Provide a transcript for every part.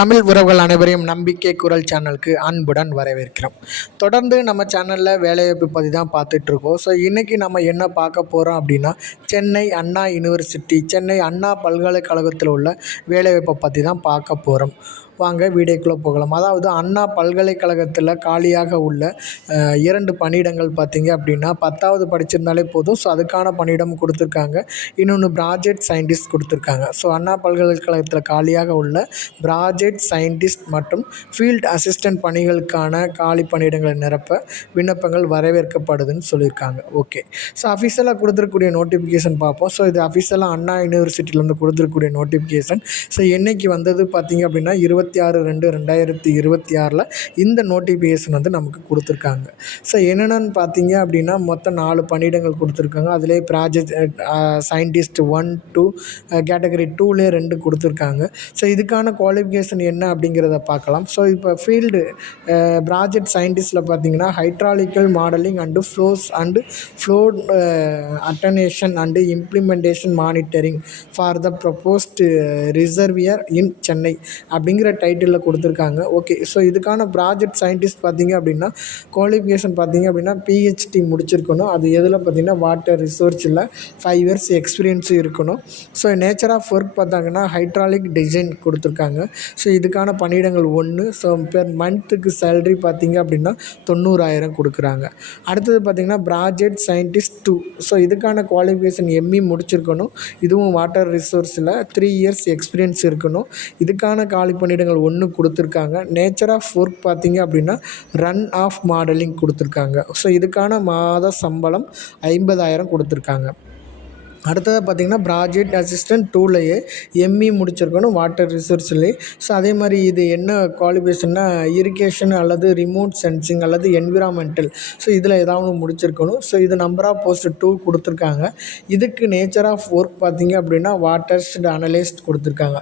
தமிழ் உறவுகள் அனைவரையும் நம்பிக்கை குரல் சேனலுக்கு அன்புடன் வரவேற்கிறோம். தொடர்ந்து நம்ம சேனலில் வேலைவாய்ப்பு பற்றி தான் பார்த்துட்ருக்கோம். ஸோ இன்றைக்கி நம்ம என்ன பார்க்க போகிறோம் அப்படின்னா, சென்னை அண்ணா யூனிவர்சிட்டி, சென்னை அண்ணா பல்கலைக்கழகத்தில் உள்ள வேலைவாய்ப்பை பற்றி தான் பார்க்க போகிறோம். வாங்க வீடியோக்குள்ளே போகலாம். அதாவது அண்ணா பல்கலைக்கழகத்தில் காலியாக உள்ள 2 பணியிடங்கள் பார்த்திங்க அப்படின்னா 10வது படிச்சிருந்தாலே போதும். ஸோ அதுக்கான பணியிடம் கொடுத்துருக்காங்க. இன்னொன்று ப்ராஜெக்ட் சயின்டிஸ்ட் கொடுத்துருக்காங்க. ஸோ அண்ணா பல்கலைக்கழகத்தில் காலியாக உள்ள ப்ராஜெக்ட் சயின்டிஸ்ட் மற்றும் ஃபீல்டு அசிஸ்டன்ட் பணிகளுக்கான காலி பணியிடங்களை நிரப்ப விண்ணப்பங்கள் வரவேற்கப்படுதுன்னு சொல்லியிருக்காங்க. ஓகே, ஸோ அஃபிஷியலாக கொடுத்துருக்கக்கூடிய நோட்டிஃபிகேஷன் பார்ப்போம். ஸோ இது அஃபிஷியலாக அண்ணா யூனிவர்சிட்டியிலேருந்து கொடுத்துருக்கக்கூடிய நோட்டிஃபிகேஷன். ஸோ என்றைக்கு வந்தது பார்த்திங்க அப்படின்னா 26/2/2026 இந்த நோட்டிஃபிகேஷன் வந்து நமக்கு கொடுத்துருக்காங்க. ஸோ என்னென்னு பார்த்தீங்க அப்படின்னா மொத்தம் 4 பணியிடங்கள் கொடுத்துருக்காங்க. அதிலே ப்ராஜெக்ட் சயின்டிஸ்ட் 1, 2 கேட்டகரி 2லே 2 கொடுத்துருக்காங்க. ஸோ இதுக்கான குவாலிஃபிகேஷன் என்ன அப்படிங்கிறத பார்க்கலாம். ஸோ இப்போ ஃபீல்டு ப்ராஜெக்ட் சயின்டிஸ்ட்டில் பார்த்தீங்கன்னா hydraulical modelling and flows and flow attenuation and implementation monitoring for the proposed reservoir in Chennai அப்படிங்கிற டைட்டிலில் கொடுத்துருக்காங்க. ஓகே, ஸோ இதுக்கான ப்ராஜெக்ட் சயின்டிஸ்ட் பார்த்திங்க அப்படின்னா குவாலிஃபிகேஷன் பார்த்திங்க அப்படின்னா பிஹெச்டி முடிச்சிருக்கணும். அது எதில் பார்த்திங்கன்னா வாட்டர் ரிசோர்ஸில் 5 இயர்ஸ் எக்ஸ்பீரியன்ஸும் இருக்கணும். ஸோ நேச்சர் ஆஃப் ஒர்க் பார்த்தாங்கன்னா ஹைட்ராலிக் டிசைன் கொடுத்துருக்காங்க. ஸோ இதுக்கான பணியிடங்கள் 1. ஸோ பெர் மந்த்துக்கு சேலரி பார்த்திங்க அப்படின்னா 90,000 கொடுக்குறாங்க. அடுத்தது பார்த்திங்கன்னா ப்ராஜெக்ட் சயின்டிஸ்ட் 2. ஸோ இதுக்கான குவாலிஃபிகேஷன் எம்இ முடிச்சிருக்கணும். இதுவும் வாட்டர் ரிசோர்ஸில் 3 இயர்ஸ் எக்ஸ்பீரியன்ஸ் இருக்கணும். இதுக்கான காலி பணியிடங்கள் 1 கொடுத்துருக்காங்க. நேச்சர் ஆஃப் ஒர்க் பார்த்திங்க அப்படின்னா ரன் ஆஃப் மாடலிங் கொடுத்துருக்காங்க. ஸோ இதுக்கான மாத சம்பளம் 50,000 கொடுத்துருக்காங்க. அடுத்ததாக பார்த்திங்கன்னா ப்ராஜெக்ட் அசிஸ்டன்ட் 2லேயே எம்இ முடிச்சிருக்கணும் வாட்டர் ரிசோர்ஸ்லேயே. ஸோ அதே மாதிரி இது என்ன குவாலிஃபிகேஷன்னா இரிகேஷன் அல்லது ரிமோட் சென்சிங் அல்லது என்விரான்மெண்டல், ஸோ இதில் ஏதாவது முடிச்சிருக்கணும். ஸோ இது நம்பர் ஆஃப் போஸ்ட் 2 கொடுத்துருக்காங்க. இதுக்கு நேச்சர் ஆஃப் ஒர்க் பார்த்திங்க அப்படின்னா வாட்டர்ஸ் அனலிஸ்ட் கொடுத்துருக்காங்க.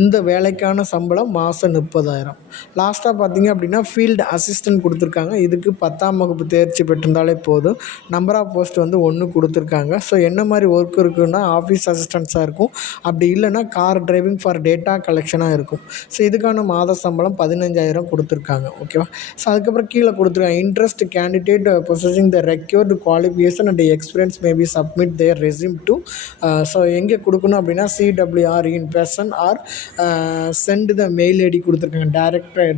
இந்த வேலைக்கான சம்பளம் மாதம் 30,000. லாஸ்ட்டாக பார்த்திங்க அப்படின்னா ஃபீல்டு அசிஸ்டன்ட் கொடுத்துருக்காங்க. இதுக்கு 10ஆம் வகுப்பு தேர்ச்சி பெற்றிருந்தாலே போதும். நம்பர் ஆஃப் போஸ்ட் வந்து 1 கொடுத்துருக்காங்க. ஸோ என்ன மாதிரி ஒர்க் இருக்குன்னா ஆஃபீஸ் அசிஸ்டன்ஸாக இருக்கும். அப்படி இல்லைன்னா கார் டிரைவிங் ஃபார் டேட்டா கலெக்ஷனாக இருக்கும். ஸோ இதுக்கான மாத சம்பளம் 15,000 கொடுத்துருக்காங்க. ஓகேவா? ஸோ அதுக்கப்புறம் கீழே கொடுத்துருக்காங்க interest candidate possessing the required qualification and experience maybe submit their resume to. So எங்கே கொடுக்கணும் அப்படின்னா CWR in person or send the mail ID கொடுத்துருக்காங்க.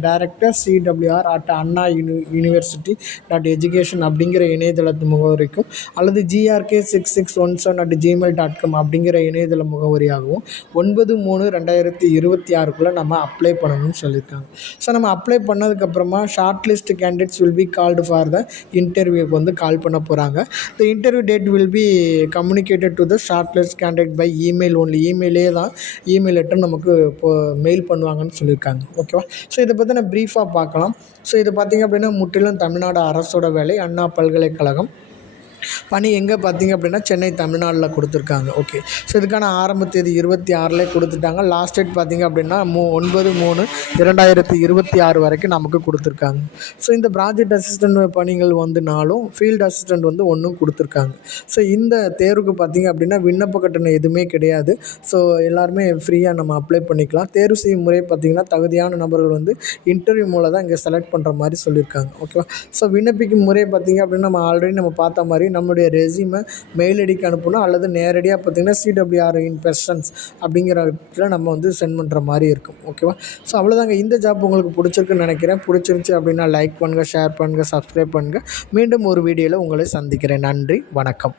Director CWR at Anna university .education அப்படிங்கிற இணையதளத்து முகவரிக்கும் அல்லது grk6617@gmail.com அப்படிங்கிற இணையதள முகவரியாகவும் 9/3/2026 நம்ம அப்ளை பண்ணணும்னு சொல்லியிருக்காங்க. ஸோ நம்ம அப்ளை பண்ணதுக்கப்புறமா shortlist candidates will be called for the இன்டர்வியூக்கு வந்து கால் பண்ண போகிறாங்க. The interview date will be communicated to the shortlist candidate by email only. இமெயிலே தான் இமெயில் லெட்டர் நமக்கு மெயில் பண்ணுவாங்கன்னு சொல்லியிருக்காங்க. ஓகேவா? ஸோ இதை பற்றி நான் ப்ரீஃபாக பார்க்கலாம். ஸோ இது பார்த்திங்க அப்படின்னா முற்றிலும் தமிழ்நாடு அரசோட வேலை. அண்ணா பல்கலைக்கழகம் பணி எங்கே பார்த்திங்க அப்படின்னா சென்னை தமிழ்நாட்டில் கொடுத்துருக்காங்க. ஓகே, ஸோ இதுக்கான ஆரம்ப தேதி 26 கொடுத்துட்டாங்க. லாஸ்ட் டேட் பார்த்திங்க அப்படின்னா 9/3/2026 வரைக்கும் நமக்கு கொடுத்துருக்காங்க. ஸோ இந்த ப்ராஜெக்ட் அசிஸ்டன்ட் பணிகள் வந்துனாலும் ஃபீல்டு அசிஸ்டன்ட் வந்து 1 கொடுத்துருக்காங்க. ஸோ இந்த தேர்வுக்கு பார்த்திங்க அப்படின்னா விண்ணப்ப கட்டணம் எதுவுமே கிடையாது. ஸோ எல்லாருமே ஃப்ரீயாக நம்ம அப்ளை பண்ணிக்கலாம். தேர்வு செய்யும் முறை பார்த்திங்கன்னா தகுதியான நபர்கள் வந்து இன்டர்வியூ மூலம் தான் இங்கே செலக்ட் பண்ணுற மாதிரி சொல்லியிருக்காங்க. ஓகேவா? ஸோ விண்ணப்பிக்கும் முறை பார்த்திங்க அப்படின்னா நம்ம பார்த்த மாதிரி நம்மளுடைய ரெஸ்யூமை மெயில் ஐடிக்கு அனுப்பணும் அல்லது நேரடியாக பார்த்திங்கன்னா CWR இன் பர்சன்ஸ் அப்படிங்கிற இடத்துல நம்ம வந்து சென்ட் பண்ணுற மாதிரி இருக்கும். ஓகேவா? ஸோ அவ்வளோதாங்க. இந்த ஜாப் உங்களுக்கு பிடிச்சிருக்குன்னு நினைக்கிறேன். பிடிச்சிருந்துச்சி அப்படின்னா லைக் பண்ணுங்கள், ஷேர் பண்ணுங்கள், சப்ஸ்கிரைப் பண்ணுங்கள். மீண்டும் ஒரு வீடியோவில் உங்களை சந்திக்கிறேன். நன்றி, வணக்கம்.